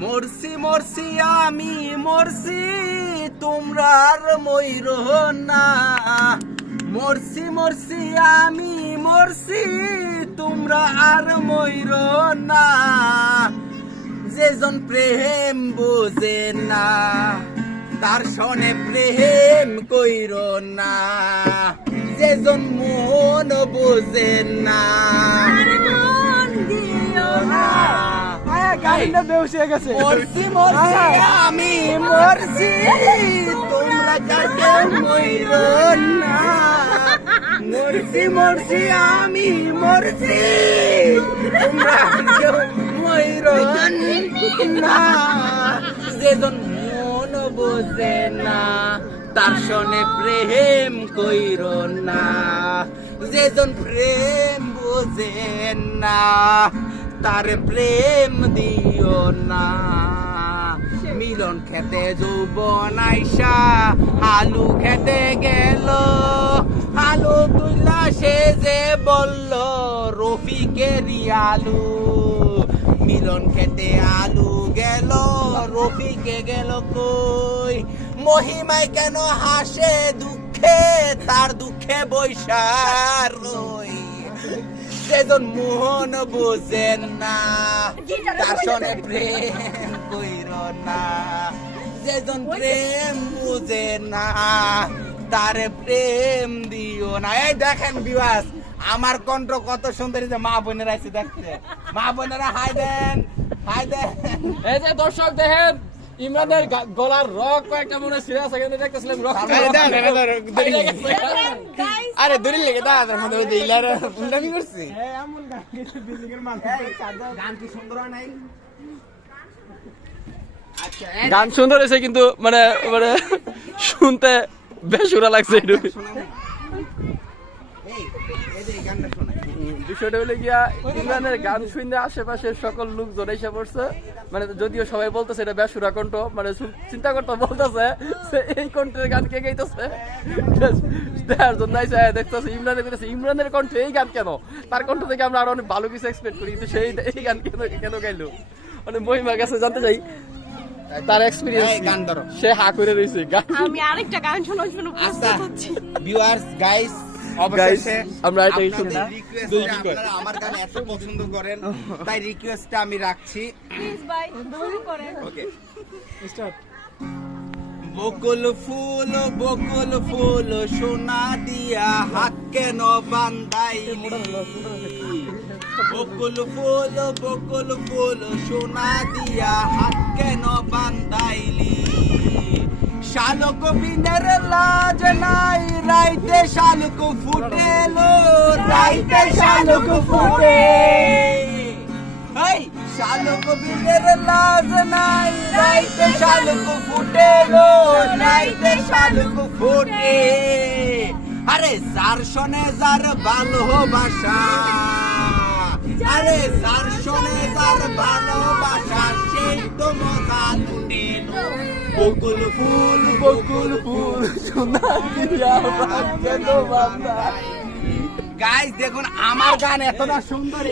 মরছি মরছি আমি মরছি তোমরা আর মইরো না। মরছি মরছি আমি মরছি তোমরা আর মইরো না। যেজন প্রেম বোঝে না তার সনে প্রেম কইরো না। যেজন মন বোঝে না মরছি মরছি আমি মরছি তোমরা যাতে মইরো না। মরছি মরছি আমি মরছি তোমরা মইরো না। যেজন মন বোঝে না তার সনে প্রেম কইরো না। যেজন প্রেম বোঝে না তার প্রেম দিও না। মিলন খেতে যৌবন আইসা আলু খেতে গেল। আলু তুইলা সে যে বলল রফিকেরই আলু। মিলন খেতে আলু গেল রফিকে গেল কই। মহিমায় কেন হাসে দুঃখে তার দুঃখে বৈশা রই। যেজন মোহন বোঝেন না তার সনে প্রেম কইরো না। যেজন প্রেম বুঝে না তার প্রেম দিও না। এই দেখেন বিবাস আমার কণ্ঠ কত সুন্দর। যে মা বোনেরা আছে দেখতে, মা বোনেরা হাই দেন হাই দেন। এই যে দর্শক দেখেন ইমরানের গলার রক কয়েকটা মনে সিরিয়াস আছে কিন্তু দেখতেছিলাম রক। আরে দড়ি লেগে দা তার মধ্যে ওই দিলার উন্ডামি করছি। এমন গান গেছে বিল্ডিং এর মান গান কি সুন্দর হয় নাই? আচ্ছা গান সুন্দর হয়েছে কিন্তু মানে মানে শুনতে বেসুরা লাগছে একটু। এই যে এই গানটা শোনাই। বিষয়টা হলো গিয়া ইমরানের গান শুনতে আশেপাশের সকল লোকজন এসে পড়ছে। মানে যদিও সবাই বলতেছে এটা বেসুরা কণ্ঠ, মানে চিন্তা করতে বলতেছে এই কণ্ঠের গান কে গাইতেছে। দেখার জন্য দেখতেছে ইমরানের কইতেছে ইমরানের কণ্ঠে এই গান কেন। তার কণ্ঠ থেকে আমরা আরো অনেক ভালো কিছু এক্সপেক্ট করি কিন্তু সেই এই গান কেন গাইলো। মানে মহিমার কাছে জানতে চাই তার এক্সপেরিয়েন্স। গান ধরো। সে হা করে রয়েছে গান। আমি আরেকটা গান শোনার জন্য প্রস্তুত হচ্ছি। ভিউয়ার্স গাইস অবশেষে আমরা এটাই শুনতে আপনারা আমার গান এত পছন্দ করেন তাই রিকোয়েস্টটা আমি রাখছি। প্লিজ ভাই শুরু করেন। Okay start. বকুল ফুল সোনা দিয়া হাত কেন বান্ধাইলি। বকুল ফুল সোনা দিয়া হাত কেন বান্ধাইলি। শালক বিনের লাজ নাই রাইতে শালক ফুটেলো। রাইতে শালক ফুটে। শালক বিনের লাজ নাই রাইতে শালক ফুটেলো। রাইতে শালক ফুটে। আরে যার শোনে যার ভালোবাসা। আরে যার শোনে যার ভালোবাসা সেই তো মজা লুটেলো। বকুল ফুল সোনা দিয়া হাত কেন বান্ধাইলি। গাইস দেখুন আমার গান এতটা সুন্দর।